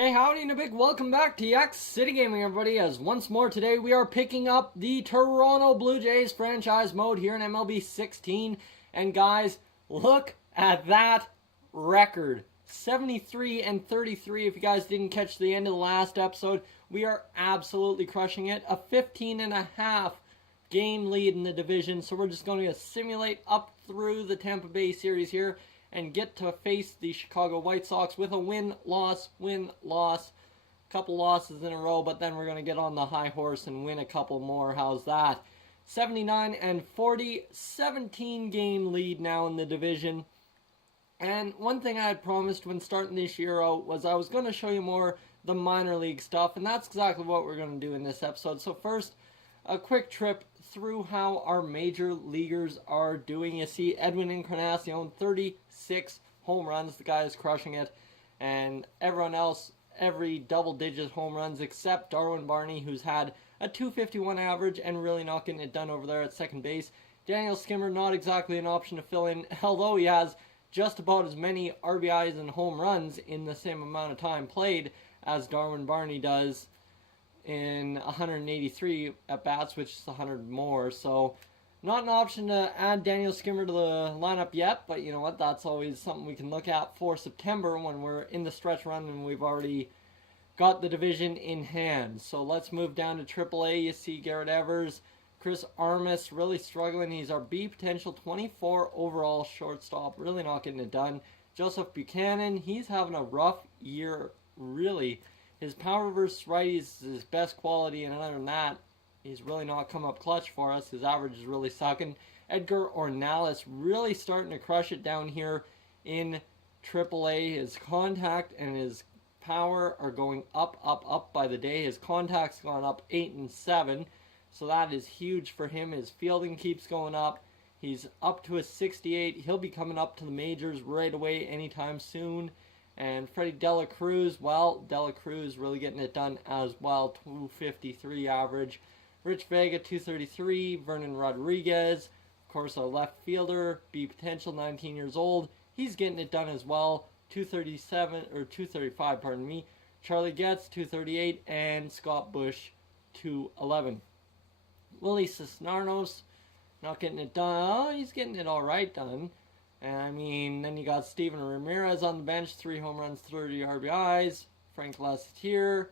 Hey, howdy and a big welcome back to Yak City Gaming, everybody, as once more today we are picking up the Toronto Blue Jays franchise mode here in MLB 16. And guys, look at that record. 73-33. If you guys didn't catch the end of the last episode, we are absolutely crushing it. A 15.5 game lead in the division. So we're just going to simulate up through the Tampa Bay series here and get to face the Chicago White Sox with a win-loss. Couple losses in a row, but then we're going to get on the high horse and win a couple more. How's that? 79-40, 17-game lead now in the division. And one thing I had promised when starting this year out was I was going to show you more the minor league stuff, and that's exactly what we're going to do in this episode. So first, a quick trip through how our major leaguers are doing. You see Edwin Encarnacion, 36 home runs. The guy is crushing it. And everyone else, every double-digit home runs except Darwin Barney, who's had a 251 average and really not getting it done over there at second base. Daniel Skimmer, not exactly an option to fill in, although he has just about as many RBIs and home runs in the same amount of time played as Darwin Barney does in 183 at-bats, which is 100 more. So not an option to add Daniel Skimmer to the lineup yet, but you know what? That's always something we can look at for September when we're in the stretch run and we've already got the division in hand. So let's move down to AAA. You see Garrett Evers, Chris Armas really struggling. He's our B potential, 24 overall shortstop, really not getting it done. Joseph Buchanan, he's having a rough year, really. His power versus righties is his best quality, and other than that, he's really not come up clutch for us. His average is really sucking. Edgar Ornelas really starting to crush it down here in AAA. His contact and his power are going up by the day. His contact's gone up 8 and 7, so that is huge for him. His fielding keeps going up. He's up to a 68. He'll be coming up to the majors right away anytime soon. And Freddie Dela Cruz, well, Dela Cruz really getting it done as well, 253 average. Rich Vega, 233. Vernon Rodriguez, of course, a left fielder, B potential, 19 years old. He's getting it done as well, 235, pardon me. Charlie Getz, 238, and Scott Bush, 211. Willie Cisnarnos, not getting it done. Oh, he's getting it all right done. And I mean, then you got Steven Ramirez on the bench, 3 home runs, 30 RBIs. Frank Lestier,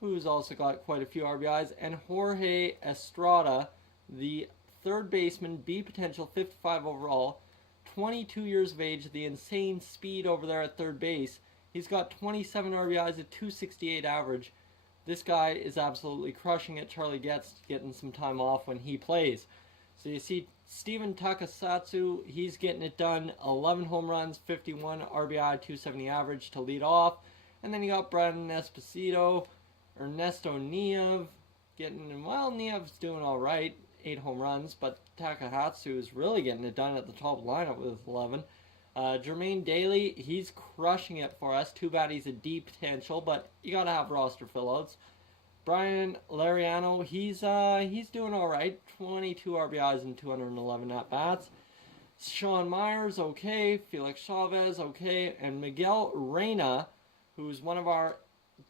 who's also got quite a few RBIs. And Jorge Estrada, the third baseman, B potential, 55 overall, 22 years of age, the insane speed over there at third base. He's got 27 RBIs, a 268 average. This guy is absolutely crushing it. Charlie Getz getting some time off when he plays. So you see Steven Takasatsu, he's getting it done. 11 home runs, 51 RBI, 270 average to lead off. And then you got Brandon Esposito, Ernesto Niev getting, well, Niev's doing all right, 8 home runs, but Takahatsu is really getting it done at the top of the lineup with 11. Jermaine Daly, he's crushing it for us. Too bad he's a D potential, but you got to have roster fill-outs. Brian Lariano, he's doing all right. 22 RBIs and 211 at-bats. Sean Myers, okay. Felix Chavez, okay. And Miguel Reyna, who's one of our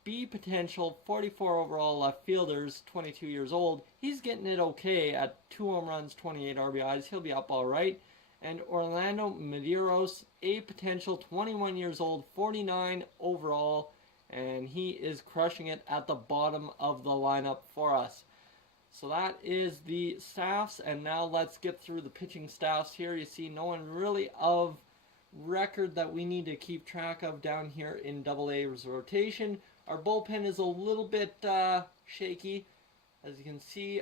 B potential 44 overall left fielders, 22 years old. He's getting it okay at 2 home runs, 28 RBIs. He'll be up all right. And Orlando Medeiros, A potential, 21 years old, 49 overall. And he is crushing it at the bottom of the lineup for us. So that is the staffs, and now let's get through the pitching staffs here. You see no one really of record that we need to keep track of down here in AA rotation. Our bullpen is a little bit shaky. As you can see,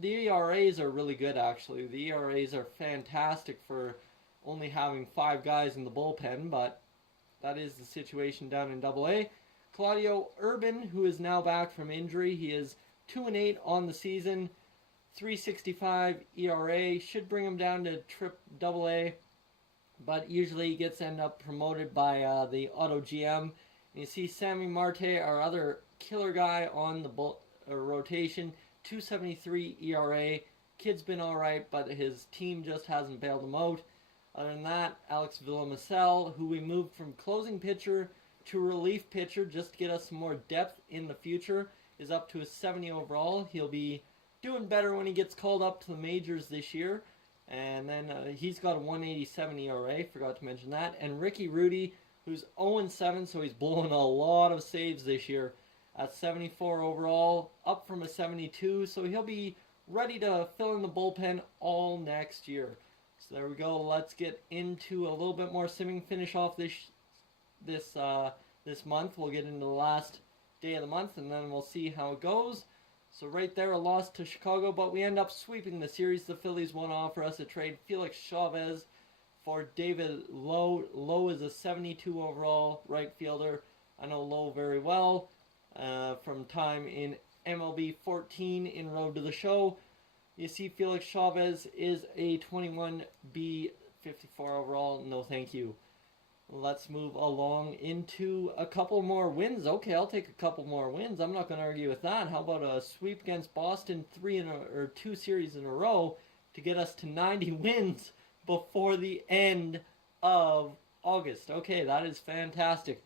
the ERAs are really good, actually. The ERAs are fantastic for only having 5 guys in the bullpen, but that is the situation down in AA. Claudio Urban, who is now back from injury, he is 2-8 on the season, 3.65 ERA, should bring him down to AA, but usually he gets end up promoted by the auto GM. And you see Sammy Marte, our other killer guy on the rotation, 2.73 ERA. Kid's been all right, but his team just hasn't bailed him out. Other than that, Alex Villamacel, who we moved from closing pitcher to relief pitcher just to get us some more depth in the future is up to a 70 overall. He'll be doing better when he gets called up to the majors this year. And then he's got a 187 ERA, forgot to mention that. And Ricky Rudy, who's 0-7, so he's blowing a lot of saves this year, at 74 overall, up from a 72, so he'll be ready to fill in the bullpen all next year. So there we go. Let's get into a little bit more simming. Finish off this month. We'll get into the last day of the month, and then we'll see how it goes. So right there, a loss to Chicago, but we end up sweeping the series. The Phillies won off for us to trade Felix Chavez for David Lowe. Lowe is a 72 overall right fielder. I know Lowe very well from time in MLB 14 in Road to the Show. You see Felix Chavez is a 21B 54 overall. No thank you. Let's move along into a couple more wins. Okay, I'll take a couple more wins. I'm not going to argue with that. How about a sweep against Boston, 2 series in a row to get us to 90 wins before the end of August. Okay, that is fantastic.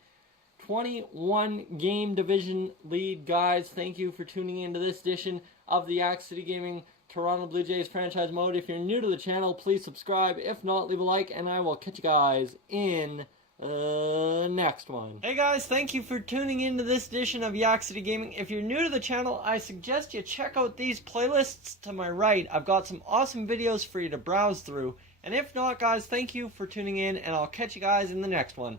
21 game division lead, guys. Thank you for tuning into this edition of the Yak City Gaming Toronto Blue Jays franchise mode. If you're new to the channel, please subscribe. If not, leave a like, and I will catch you guys in the next one. Hey guys, thank you for tuning into this edition of Yak City Gaming. If you're new to the channel, I suggest you check out these playlists to my right. I've got some awesome videos for you to browse through. And if not, guys, thank you for tuning in, and I'll catch you guys in the next one.